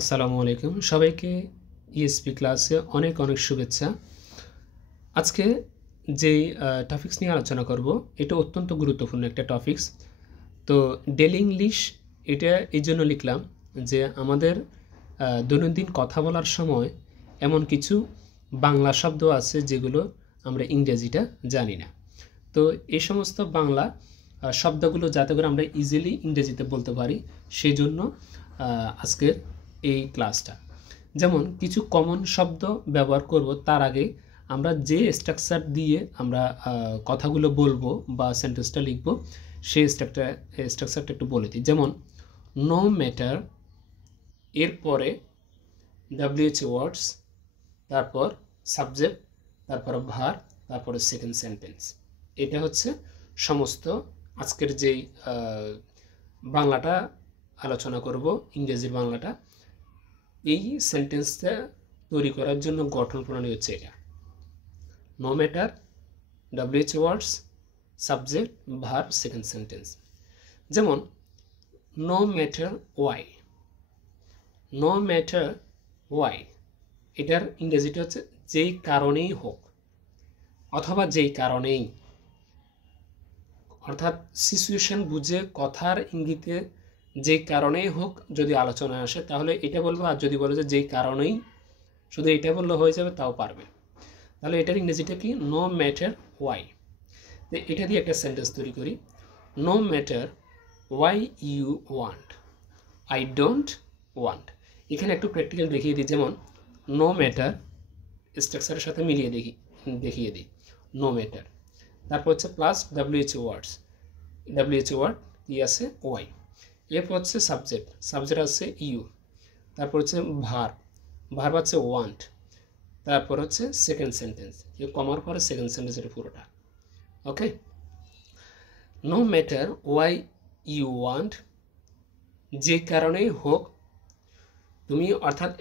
আসসালামু আলাইকুম সবাইকে ইএসপি ক্লাসে অনেক অনেক শুভেচ্ছা। আজকে যেই টপিকস নিয়ে আলোচনা করব এটা অত্যন্ত গুরুত্বপূর্ণ একটা টপিকস। তো ডেলি ইংলিশ এটা এই জন্য লিখলাম যে আমাদের দৈনন্দিন কথা বলার সময় এমন কিছু বাংলা শব্দ আছে যেগুলো আমরা ইংরেজিটা জানি না। তো এই সমস্ত বাংলা শব্দগুলো যাতে করে আমরা ইজিলি ইংরেজিতে বলতে পারি সেই জন্য আজকের এই ক্লাসটা। যেমন কিছু কমন শব্দ ব্যবহার করব, তার আগে আমরা যে স্ট্রাকচার দিয়ে আমরা কথাগুলো বলবো বা সেন্টেন্সটা লিখব সেই স্ট্রাকচারটা একটু বলে দিই। যেমন নো ম্যাটার, এরপরে WH ওয়ার্ডস, তারপর সাবজেক্ট, তারপর ভার, তারপরে সেকেন্ড সেন্টেন্স। এটা হচ্ছে সমস্ত আজকের যেই বাংলাটা আলোচনা করব, ইংরেজির বাংলাটা, এই সেন্টেন্সটা তৈরি করার জন্য গঠন প্রণালী হচ্ছে এটা। No matter, WH words, subject, verb, second sentence. যেমন no matter why, no matter why, এটার ইংরেজিটা হচ্ছে যেই কারণেই হোক অথবা যেই কারণেই, অর্থাৎ সিচুয়েশন বুঝে কথার ইঙ্গিতে যেই কারণেই হোক যদি আলোচনায় আসে তাহলে এটা বলবো, আর যদি বলে যে যেই কারণেই, শুধু এটা বললে হয়ে যাবে তাও পারবে। তাহলে এটার ইংরেজিটা কি? No matter why. তো এটা দিয়ে একটা সেন্টেন্স তৈরি করি। No matter why you want, I don't want. এখানে একটু প্র্যাকটিক্যাল দেখিয়ে দিই। যেমন নো ম্যাটার স্ট্রাকচারের সাথে মিলিয়ে দেখিয়ে দিই। নো ম্যাটার, তারপর হচ্ছে প্লাস WH ওয়ার্ডস, WH ওয়ার্ড কি আছে? ওয়াই। এরপর হচ্ছে সাবজেক্ট, সাবজেক্ট আছে ইউ, তারপর হচ্ছে ভার্ব আছে ওয়ান্ট, তারপর হচ্ছে সেকেন্ড সেন্টেন্স, এই কমার পরে সেকেন্ড সেন্টেন্সের পুরোটা। Okay, no matter why you want, যে কারণেই হোক তুমি, অর্থাৎ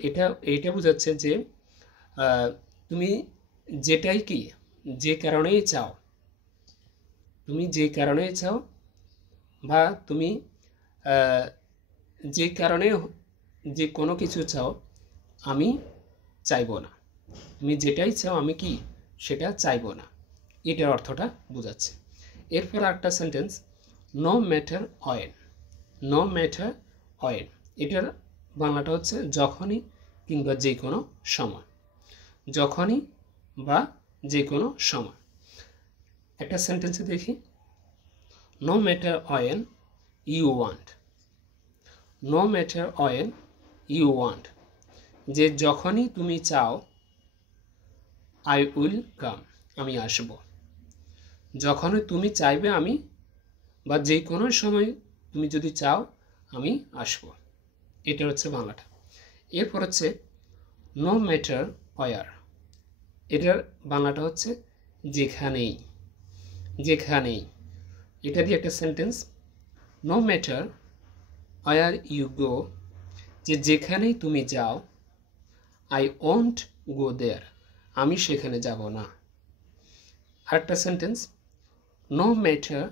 এটা বোঝাচ্ছে যে তুমি যেটাই কি যে কারণেই চাও, তুমি যে কারণেই চাও বা তুমি যে কারণে যে কোনো কিছু চাও আমি চাইবো না, তুমি যেটাই চাও আমি কি সেটা চাইবো না, এটার অর্থটা বোঝাচ্ছে। এরপর একটা sentence no matter when, no matter when, এটার বাংলাটা হচ্ছে যখনই কিংবা যে কোনো সময়, যখনই বা যে কোনো সময়। একটা সেন্টেন্সে দেখি no matter when you want, no matter when you want, যে যখনই তুমি চাও আই উইল কাম, আমি আসব, যখনই তুমি চাইবে আমি, বা যে কোনো সময় তুমি যদি চাও আমি আসব, এটা হচ্ছে বাংলাটা। এরপর হচ্ছে নো ম্যাটার ওয়ার, এটার বাংলাটা হচ্ছে যেখানেই, যেখানেই। এটা দিয়ে একটা sentence no matter where you go, যে যেখানেই তুমি যাও আই ওন্ট গো দেয়ার, আমি সেখানে যাব না। আরেকটা sentence no matter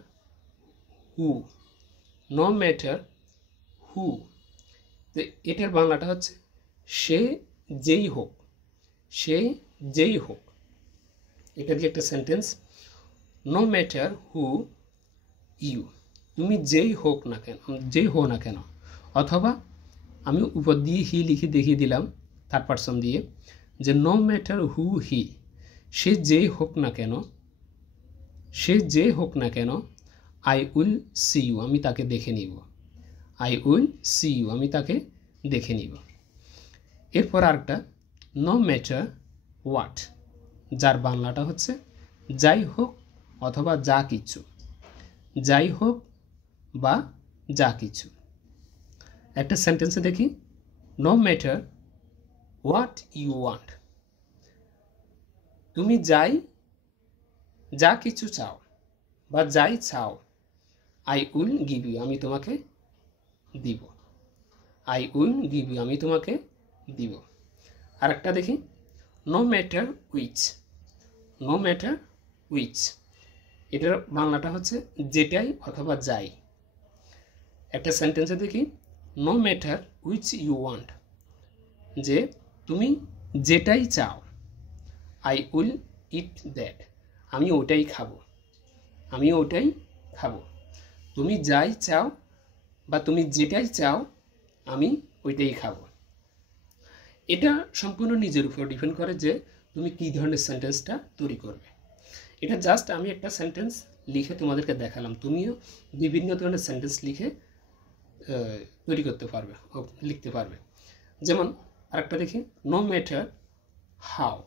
who, no matter who, তো এটার বাংলাটা হচ্ছে সে যেই হোক, সে যেই হোক। এটা দিয়ে একটা sentence no matter who you, তুমি যেই হোক না কেন, যেই হো না কেন, অথবা আমি উপর দিয়ে হি লিখে দেখিয়ে দিলাম থার্ড পারসন দিয়ে, যে নো ম্যাটার হু হি, সে যেই হোক না কেন, সে যে হোক না কেন আই উইল সি ইউ, আমি তাকে দেখে নিব, আই উইল সি ইউ, আমি তাকে দেখে নিব। এরপর আরেকটা নো ম্যাটার হোয়াট, যার বাংলাটা হচ্ছে যাই হোক অথবা যা কিছু, যাই হোক বা যা কিছু। একটা সেন্টেন্সে দেখি no matter what you want, তুমি যা কিছু চাও বা যাই চাও আই উইল গিভ ইউ, আমি তোমাকে দিব, আই উইল গিভ ইউ, আমি তোমাকে দিব। আরেকটা দেখি no matter which, no matter which, এটার বাংলাটা হচ্ছে যেটাই অথবা যাই। একটা সেন্টেন্সে দেখি no matter which you want, যে তুমি যেটাই চাও, আই উইল ইট দ্যাট, আমি ওটাই খাবো, আমি ওটাই খাবো। তুমি যাই চাও বা তুমি যেটাই চাও আমি ওইটাই খাবো। এটা সম্পূর্ণ নিজের উপর ডিপেন্ড করে যে তুমি কী ধরনের সেন্টেন্সটা তৈরি করবে। এটা জাস্ট আমি একটা সেন্টেন্স লিখে তোমাদেরকে দেখালাম, তুমিও বিভিন্ন ধরনের সেন্টেন্স লিখে তৈরি করতে পারবে, লিখতে পারবে। যেমন আরেকটা দেখি, no matter how,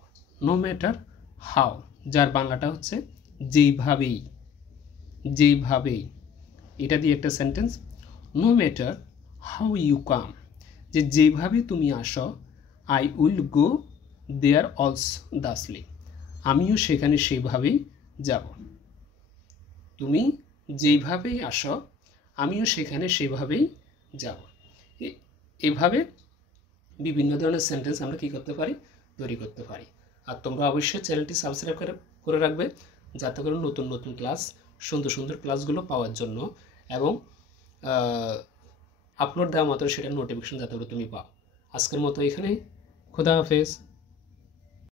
no matter how, যার বাংলাটা হচ্ছে যেইভাবেই, যেইভাবেই, এটা দিয়ে একটা sentence. No matter how you come, যে যেইভাবে তুমি আসো, I will go there also thusly, আমিও সেখানে সেইভাবেই যাব। তুমি যেইভাবেই আসো আমিও সেখানে সেভাবেই যাব। এভাবে বিভিন্ন ধরনের সেন্টেন্স আমরা কী করতে পারি, তৈরি করতে পারি। আর তোমরা অবশ্যই চ্যানেলটি সাবস্ক্রাইব করে রাখবে, যাতে করে নতুন নতুন ক্লাস, সুন্দর সুন্দর ক্লাসগুলো পাওয়ার জন্য, এবং আপলোড দেওয়া মাত্র সেটার নোটিফিকেশন যাতে করে তুমি পাও। আজকের মতো এখানেই, খোদা হাফেজ।